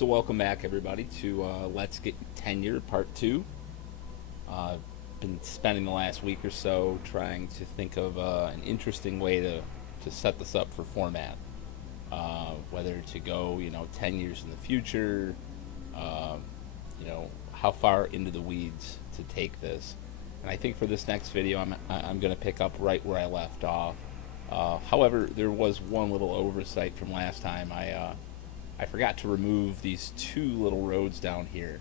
So welcome back, everybody, to Let's Get Tenure Part 2. Been spending the last week or so trying to think of an interesting way to set this up for format. Whether to go, 10 years in the future, uh, how far into the weeds to take this. And I think for this next video, I'm going to pick up right where I left off. However, there was one little oversight from last time. I forgot to remove these two little roads down here.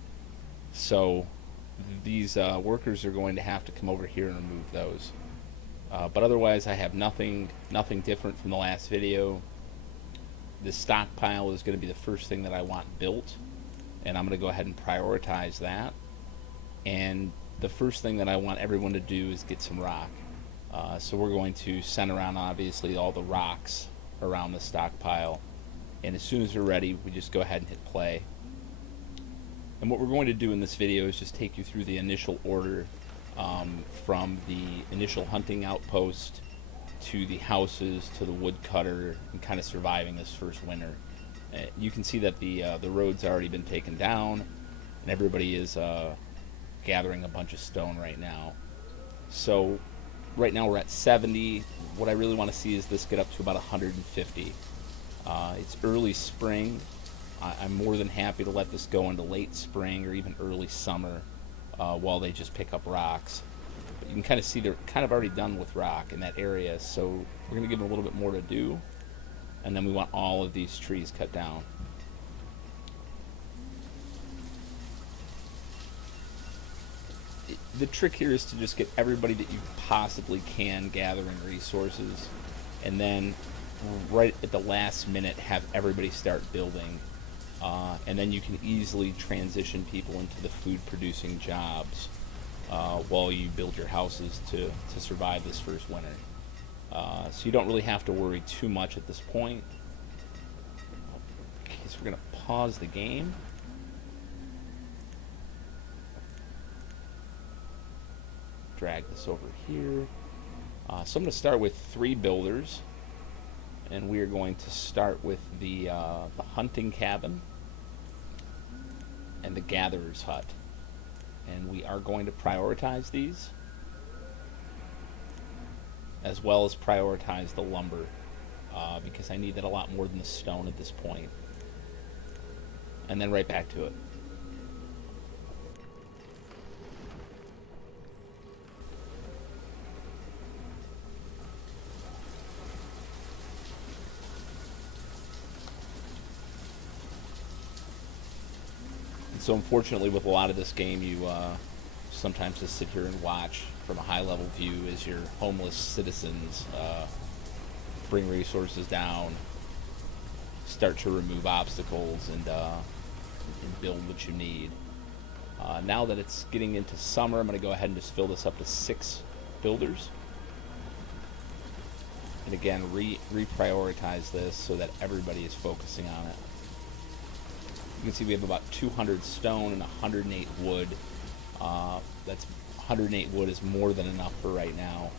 So these workers are going to have to come over here and remove those. But otherwise, I have nothing different from the last video. The stockpile is going to be the first thing that I want built, and I'm going to go ahead and prioritize that. And the first thing that I want everyone to do is get some rock. So we're going to send around, obviously, all the rocks around the stockpile. And as soon as we're ready, we just go ahead and hit play. And what we're going to do in this video is just take you through the initial order from the initial hunting outpost to the houses to the woodcutter and kind of surviving this first winter. You can see that the road's already been taken down, and everybody is gathering a bunch of stone right now. So right now we're at 70. What I really want to see is this get up to about 150. It's early spring. I'm more than happy to let this go into late spring or even early summer while they just pick up rocks. But you can kind of see they're kind of already done with rock in that area, so we're going to give them a little bit more to do. And then we want all of these trees cut down. The trick here is to just get everybody that you possibly can gathering resources, and then right at the last minute have everybody start building, and then you can easily transition people into the food producing jobs while you build your houses to survive this first winter. So you don't really have to worry too much at this point. Okay, so we're going to pause the game. Drag this over here. So I'm going to start with 3 builders. And we are going to start with the hunting cabin and the gatherer's hut. And we are going to prioritize these, as well as prioritize the lumber, because I need that a lot more than the stone at this point. And then right back to it. So unfortunately, with a lot of this game, you sometimes just sit here and watch from a high-level view as your homeless citizens bring resources down, start to remove obstacles, and build what you need. Now that it's getting into summer, I'm going to go ahead and just fill this up to 6 builders. And again, reprioritize this so that everybody is focusing on it. You can see we have about 200 stone and 108 wood. That's 108 wood is more than enough for right now,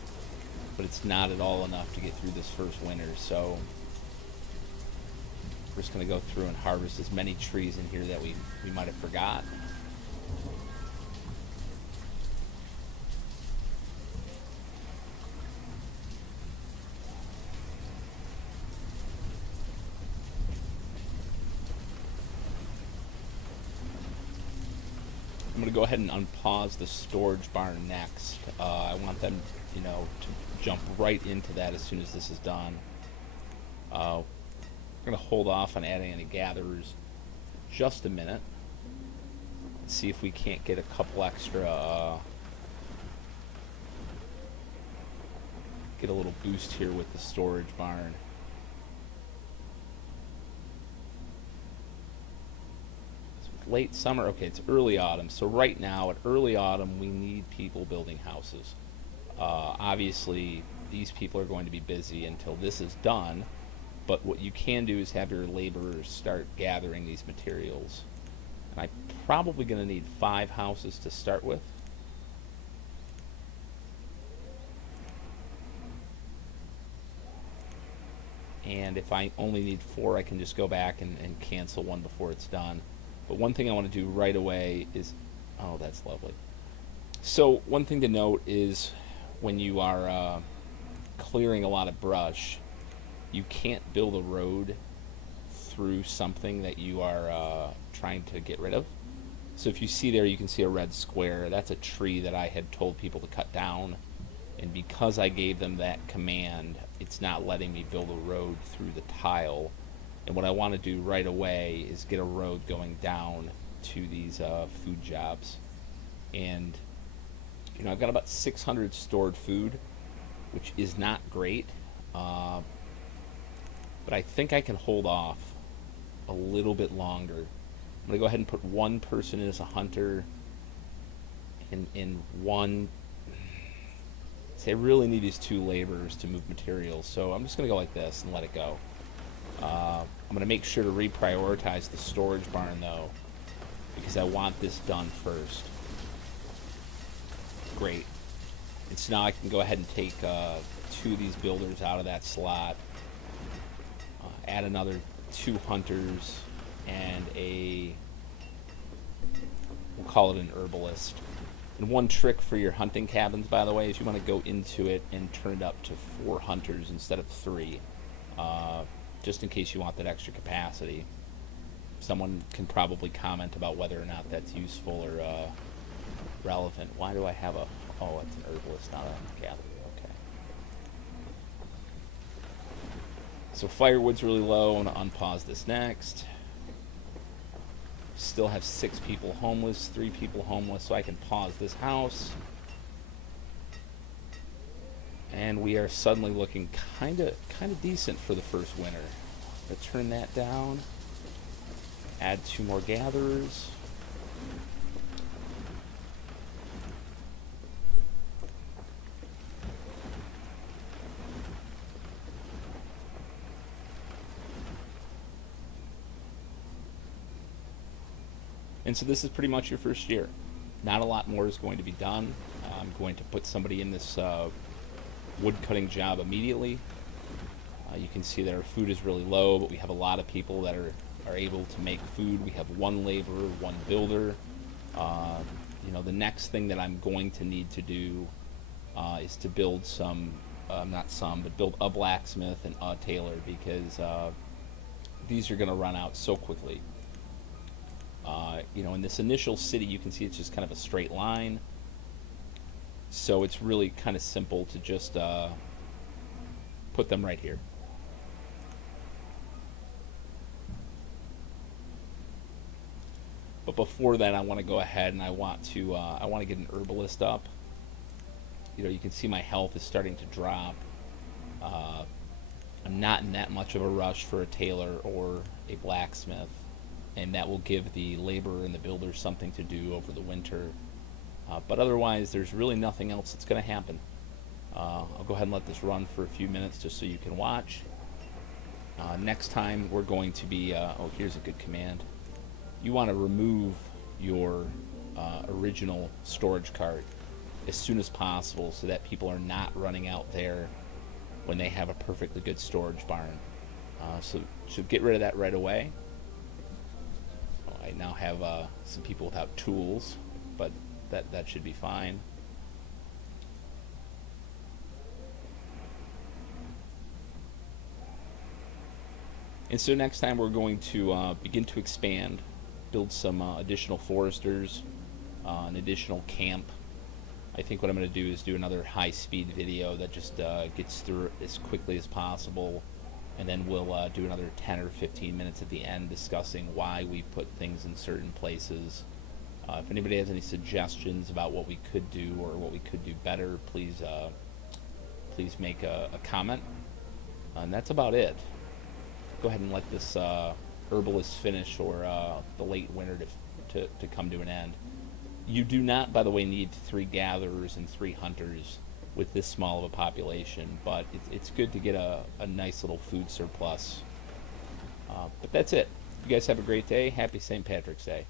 but it's not at all enough to get through this first winter. So we're just going to go through and harvest as many trees in here that we might have forgot. I'm going to go ahead and unpause the storage barn next. I want them, to jump right into that as soon as this is done. We're going to hold off on adding any gatherers just a minute. See if we can't get a couple extra, get a little boost here with the storage barn. Late summer, okay, it's early autumn. So right now, at early autumn, we need people building houses. Obviously, these people are going to be busy until this is done, but what you can do is have your laborers start gathering these materials. And I'm probably going to need 5 houses to start with. and if I only need 4, I can just go back and cancel one before it's done. But one thing I want to do right away is, oh, that's lovely. So one thing to note is when you are clearing a lot of brush, you can't build a road through something that you are trying to get rid of. So if you see there, you can see a red square. That's a tree that I had told people to cut down. And because I gave them that command, it's not letting me build a road through the tile. And what I want to do right away is get a road going down to these food jobs. And, I've got about 600 stored food, which is not great. But I think I can hold off a little bit longer. I'm going to go ahead and put one person in as a hunter and one. See, I really need these 2 laborers to move materials, so I'm just going to go like this and let it go. I'm going to make sure to reprioritize the storage barn, though, because I want this done first. Great. And so now I can go ahead and take 2 of these builders out of that slot, add another 2 hunters, and we'll call it an herbalist. And one trick for your hunting cabins, by the way, is you want to go into it and turn it up to 4 hunters instead of 3, just in case you want that extra capacity. Someone can probably comment about whether or not that's useful or relevant. Why do I have a... Oh, it's an herbalist, not a gatherer. Okay. So firewood's really low. I'm going to unpause this next. Still have 6 people homeless, 3 people homeless, so I can pause this house. And we are suddenly looking kind of decent for the first winter. Let's turn that down. Add 2 more gatherers. And so this is pretty much your first year. Not a lot more is going to be done. I'm going to put somebody in this wood cutting job immediately. You can see that our food is really low, but we have a lot of people that are able to make food. We have 1 laborer, 1 builder. The next thing that I'm going to need to do is to build build a blacksmith and a tailor, because these are going to run out so quickly. In this initial city, you can see it's just kind of a straight line. So it's really kind of simple to just put them right here. But before that, I want to go ahead and I want to get an herbalist up. You can see my health is starting to drop. I'm not in that much of a rush for a tailor or a blacksmith, and that will give the laborer and the builder something to do over the winter. But otherwise, there's really nothing else that's going to happen. I'll go ahead and let this run for a few minutes just so you can watch. Next time, we're going to be... here's a good command. You want to remove your original storage cart as soon as possible so that people are not running out there when they have a perfectly good storage barn. So get rid of that right away. I now have some people without tools, but that should be fine. And so next time we're going to begin to expand, build some additional foresters, an additional camp. I think what I'm going to do is do another high-speed video that just gets through it as quickly as possible, and then we'll do another 10 or 15 minutes at the end discussing why we put things in certain places. If anybody has any suggestions about what we could do or what we could do better, please make a comment. And that's about it. Go ahead and let this herbalist finish, or the late winter to come to an end. You do not, by the way, need 3 gatherers and 3 hunters with this small of a population, but it's good to get a nice little food surplus. But that's it. You guys have a great day. Happy St. Patrick's Day.